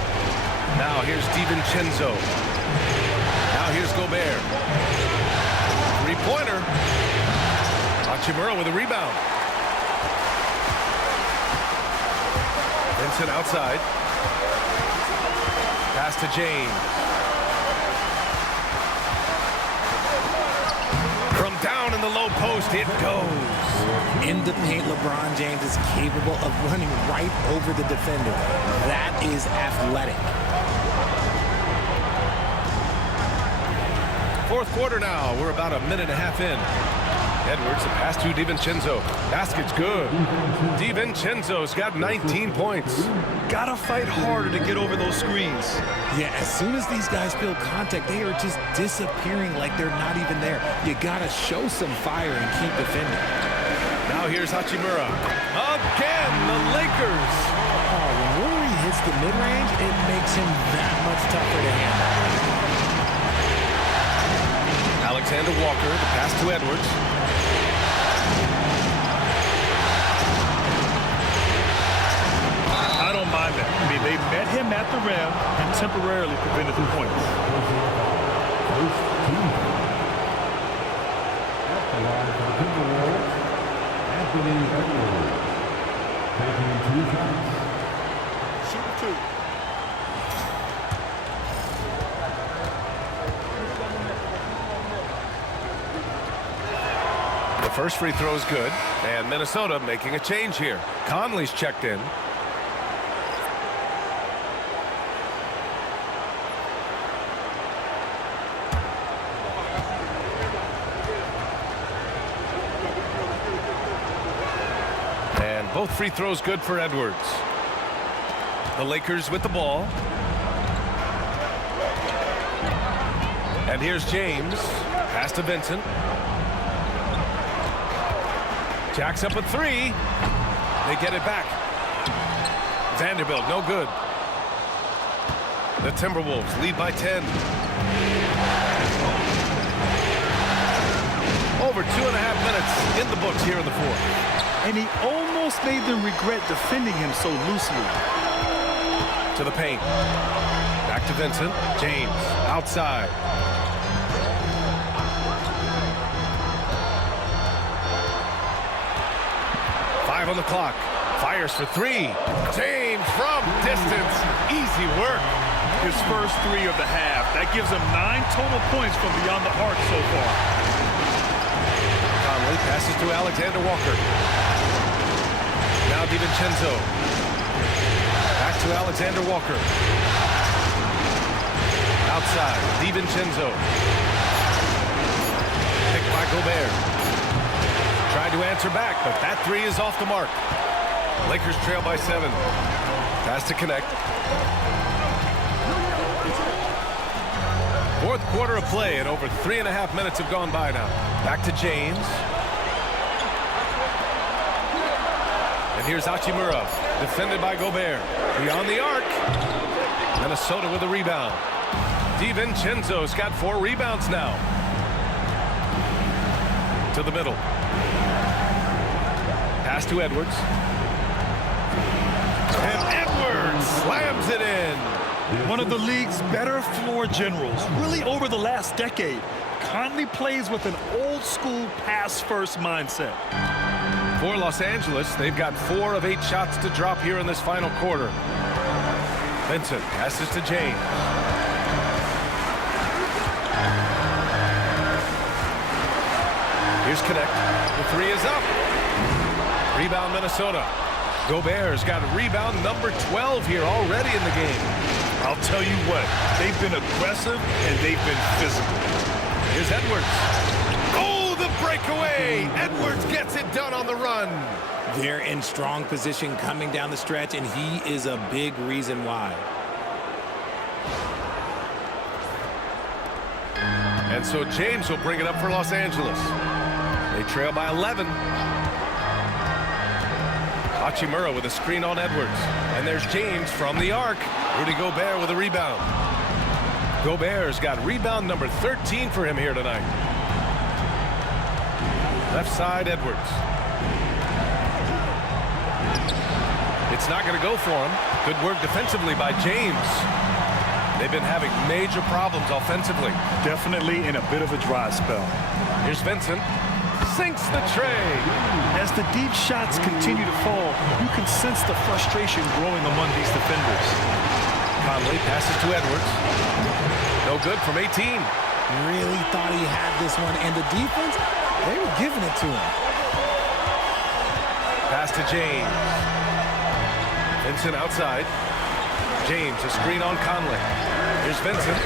Now here's DiVincenzo. Now here's Gobert. Three-pointer. Hachimura with a rebound. Vincent outside. Pass to James. From down in the low post, it goes. In the paint, LeBron James is capable of running right over the defender. That is athletic. Fourth quarter now. We're about a minute and a half in. Edwards, a pass to DiVincenzo. Basket's good. DiVincenzo's got 19 points. Gotta fight harder to get over those screens. Yeah, as soon as these guys feel contact, they are just disappearing like they're not even there. You gotta show some fire and keep defending. Now here's Hachimura. Again, the Lakers. Oh, when Rory hits the mid-range, it makes him that much tougher to handle. Alexander Walker, the pass to Edwards. I don't mind that. I mean, they met him at the rim and temporarily prevented the points. First team. At the line for the Timberwolves, Anthony Edwards. Taking 2 shots. Shooting 2. The first free throw is good, and Minnesota making a change here. Conley's checked in. And both free throws good for Edwards. The Lakers with the ball. And here's James. Pass to Vincent. Jacks up a 3. They get it back. Vanderbilt, no good. The Timberwolves lead by 10. Over 2.5 minutes in the books here in the fourth. And he almost made them regret defending him so loosely. To the paint. Back to Vincent. James outside. On the clock. Fires for 3. James from distance. Easy work. His first 3 of the half. That gives him 9 total points from beyond the arc so far. Conley passes to Alexander Walker. Now DiVincenzo. Back to Alexander Walker. Outside. DiVincenzo. Picked by Gobert. Tried to answer back, but that 3 is off the mark. Lakers trail by 7. Pass to connect. Fourth quarter of play, and over 3.5 minutes have gone by now. Back to James. And here's Hachimura, defended by Gobert. Beyond the arc. Minnesota with a rebound. DiVincenzo's got 4 rebounds now. To the middle. Pass to Edwards. And Edwards slams it in. One of the league's better floor generals, really over the last decade. Conley plays with an old-school pass-first mindset. For Los Angeles, they've got 4 of 8 shots to drop here in this final quarter. Vincent passes to James. Here's Connect. The 3 is up. Rebound Minnesota. Gobert's got rebound number 12 here already in the game. I'll tell you what, they've been aggressive and they've been physical. Here's Edwards. Oh, the breakaway! Edwards gets it done on the run. They're in strong position coming down the stretch, and he is a big reason why. And so James will bring it up for Los Angeles. They trail by 11. Hachimura with a screen on Edwards. And there's James from the arc. Rudy Gobert with a rebound. Gobert's got rebound number 13 for him here tonight. Left side, Edwards. It's not going to go for him. Good work defensively by James. They've been having major problems offensively. Definitely in a bit of a dry spell. Here's Vincent. Sinks the tray. As the deep shots continue to fall, you can sense the frustration growing among these defenders. Conley passes to Edwards. No good from 18. Really thought he had this one, and the defense, they were giving it to him. Pass to James. Vincent outside. James, a screen on Conley. Here's Vincent.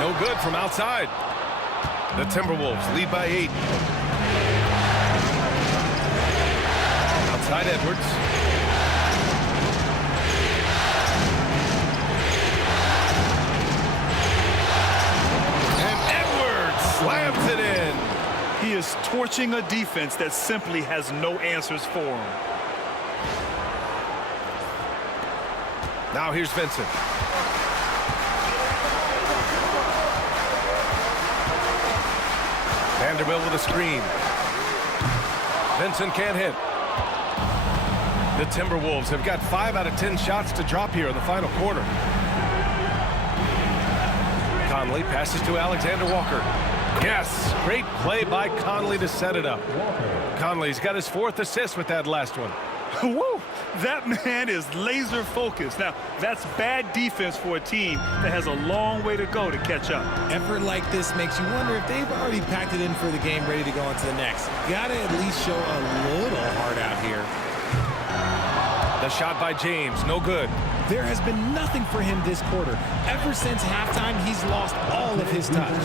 No good from outside. The Timberwolves lead by 8. Outside Edwards. And Edwards slams it in. He is torching a defense that simply has no answers for him. Now here's Vincent. Vanderbilt with a screen. Vincent can't hit. The Timberwolves have got 5 out of 10 shots to drop here in the final quarter. Conley passes to Alexander Walker. Yes, great play by Conley to set it up. Conley's got his 4th assist with that last one. Woo! That man is laser focused. Now, that's bad defense for a team that has a long way to go to catch up. Effort like this makes you wonder if they've already packed it in for the game, ready to go on to the next. Gotta at least show a little heart out here. The shot by James, no good. There has been nothing for him this quarter. Ever since halftime, he's lost all of his touch.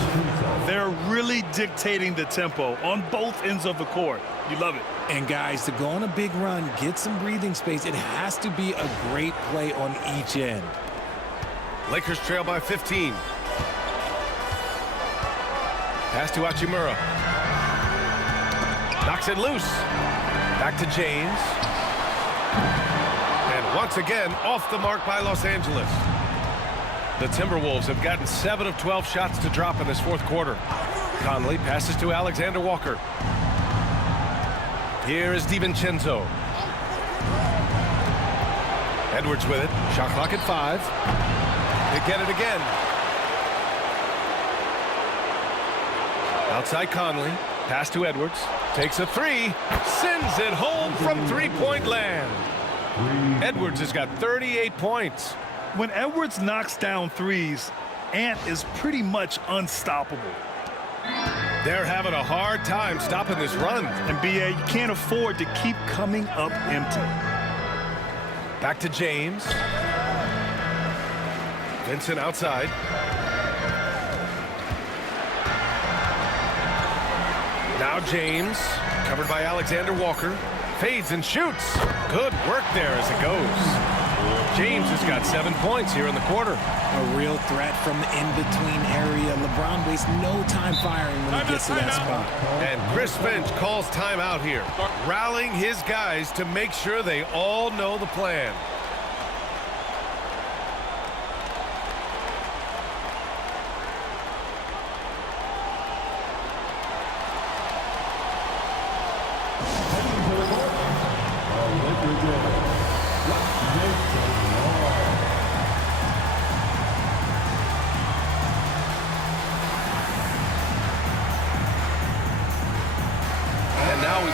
They're really dictating the tempo on both ends of the court. You love it. And guys, to go on a big run, get some breathing space, it has to be a great play on each end. Lakers trail by 15. Pass to Hachimura. Knocks it loose. Back to James. And once again, off the mark by Los Angeles. The Timberwolves have gotten 7 of 12 shots to drop in this 4th quarter. Conley passes to Alexander Walker. Here is DiVincenzo. Edwards with it. Shot clock at 5. They get it again. Outside Conley. Pass to Edwards. Takes a 3. Sends it home from three-point land. Edwards has got 38 points. When Edwards knocks down threes, Ant is pretty much unstoppable. They're having a hard time stopping this run. And BA, you can't afford to keep coming up empty. Back to James. Vincent outside. Now James, covered by Alexander Walker. Fades and shoots. Good work there as it goes. James has got 7 points here in the quarter. A real threat from the in-between area. LeBron wastes no time firing when he gets to that spot. And Chris Finch calls timeout here, rallying his guys to make sure they all know the plan.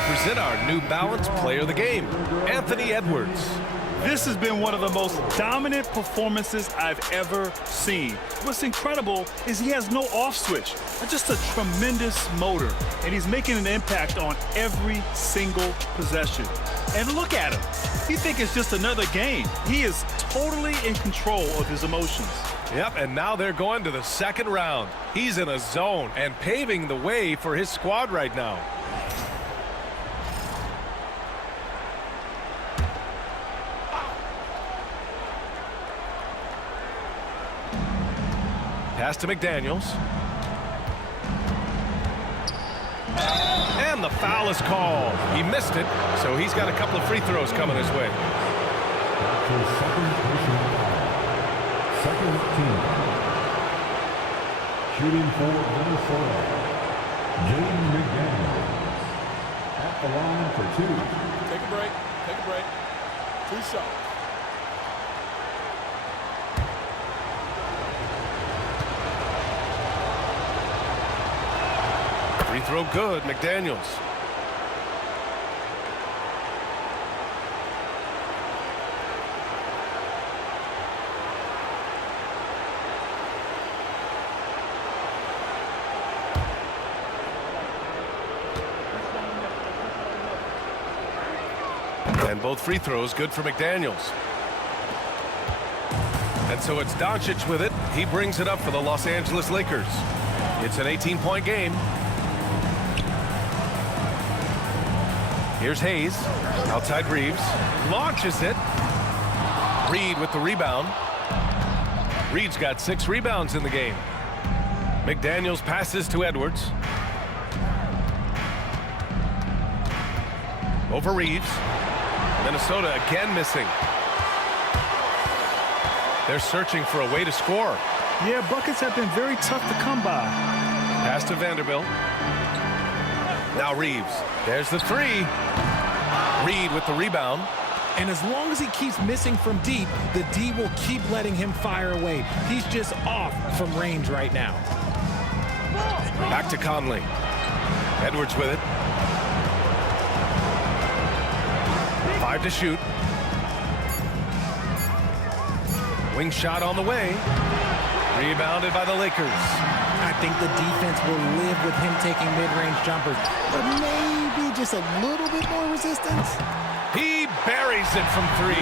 Present our New Balance Player of the Game, Anthony Edwards. This has been one of the most dominant performances I've ever seen. What's incredible is he has no off switch, just a tremendous motor, and he's making an impact on every single possession. And look at him. You think it's just another game. He is totally in control of his emotions. Yep, and now they're going to the 2nd round. He's in a zone and paving the way for his squad right now. Pass to McDaniels. And the foul is called. He missed it, so he's got a couple of free throws coming his way. His second personal foul. Second team. Shooting for Minnesota, James McDaniels. At the line for two. Take a break. Take a break. 2 shots. Free throw good, McDaniels. And both free throws good for McDaniels. And so it's Doncic with it. He brings it up for the Los Angeles Lakers. It's an 18-point game. Here's Hayes. Outside Reeves. Launches it. Reed with the rebound. Reed's got 6 rebounds in the game. McDaniels passes to Edwards. Over Reeves. Minnesota again missing. They're searching for a way to score. Yeah, buckets have been very tough to come by. Pass to Vanderbilt. Now Reeves. There's the 3. Reed with the rebound. And as long as he keeps missing from deep, the D will keep letting him fire away. He's just off from range right now. Back to Conley. Edwards with it. 5 to shoot. Wing shot on the way. Rebounded by the Lakers. I think the defense will live with him taking mid-range jumpers, but maybe just a little bit more resistance. He buries it from 3.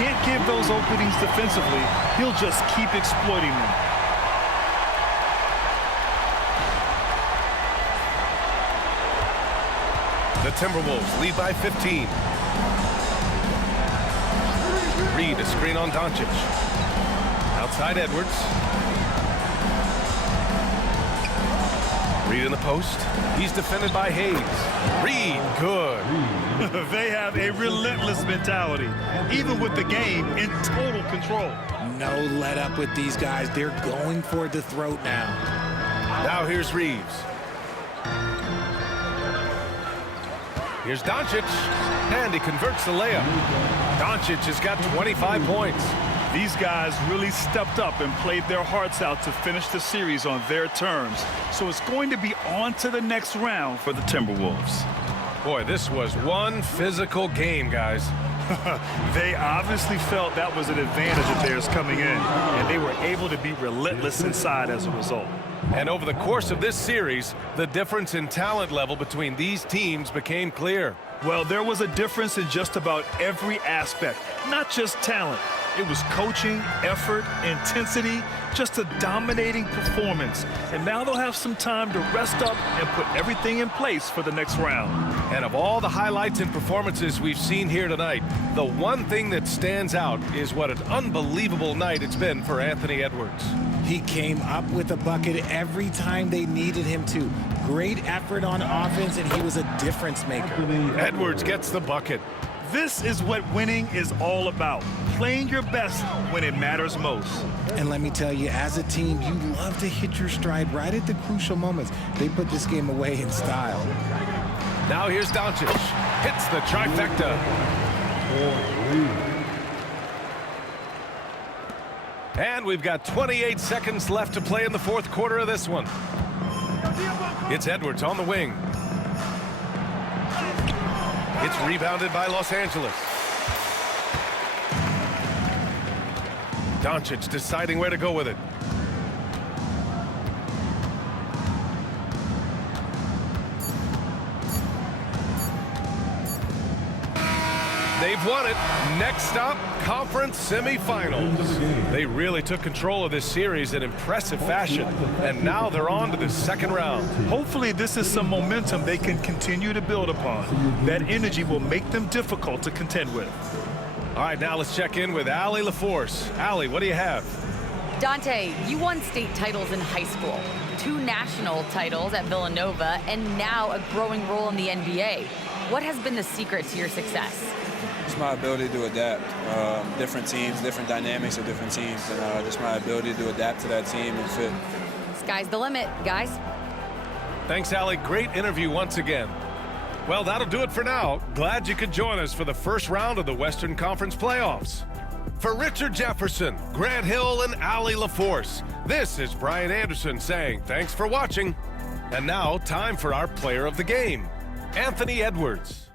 Can't give those openings defensively. He'll just keep exploiting them. The Timberwolves lead by 15. Reed, a screen on Doncic. Outside Edwards. Reed in the post. He's defended by Hayes. Reed, good. They have a relentless mentality, even with the game in total control. No let up with these guys. They're going for the throat now. Now here's Reeves. Here's Doncic, and he converts the layup. Doncic has got 25 points. These guys really stepped up and played their hearts out to finish the series on their terms. So it's going to be on to the next round for the Timberwolves. Boy, this was one physical game, guys. They obviously felt that was an advantage of theirs coming in, and they were able to be relentless inside as a result. And over the course of this series, the difference in talent level between these teams became clear. Well, there was a difference in just about every aspect, not just talent. It was coaching, effort, intensity, just a dominating performance. And now they'll have some time to rest up and put everything in place for the next round. And of all the highlights and performances we've seen here tonight, the one thing that stands out is what an unbelievable night it's been for Anthony Edwards. He came up with a bucket every time they needed him to. Great effort on offense, and he was a difference maker. Edwards gets the bucket. This is what winning is all about, playing your best when it matters most. And let me tell you, as a team, you love to hit your stride right at the crucial moments. They put this game away in style. Now here's Doncic. Hits the trifecta. And we've got 28 seconds left to play in the fourth quarter of this one. It's Edwards on the wing. It's rebounded by Los Angeles. Doncic deciding where to go with it. They've won it. Next up, conference semifinals. They really took control of this series in impressive fashion, and now they're on to the second round. Hopefully this is some momentum they can continue to build upon. That energy will make them difficult to contend with. All right, now let's check in with Allie LaForce. Allie, what do you have? Dante, you won state titles in high school. 2 national titles at Villanova and now a growing role in the NBA. What has been the secret to your success? It's my ability to adapt. Different teams, different dynamics of different teams, and just my ability to adapt to that team and fit. Sky's the limit, guys. Thanks, Allie. Great interview once again. Well, that'll do it for now. Glad you could join us for the first round of the Western Conference playoffs. For Richard Jefferson, Grant Hill, and Allie LaForce, this is Brian Anderson saying thanks for watching. And now, time for our player of the game, Anthony Edwards.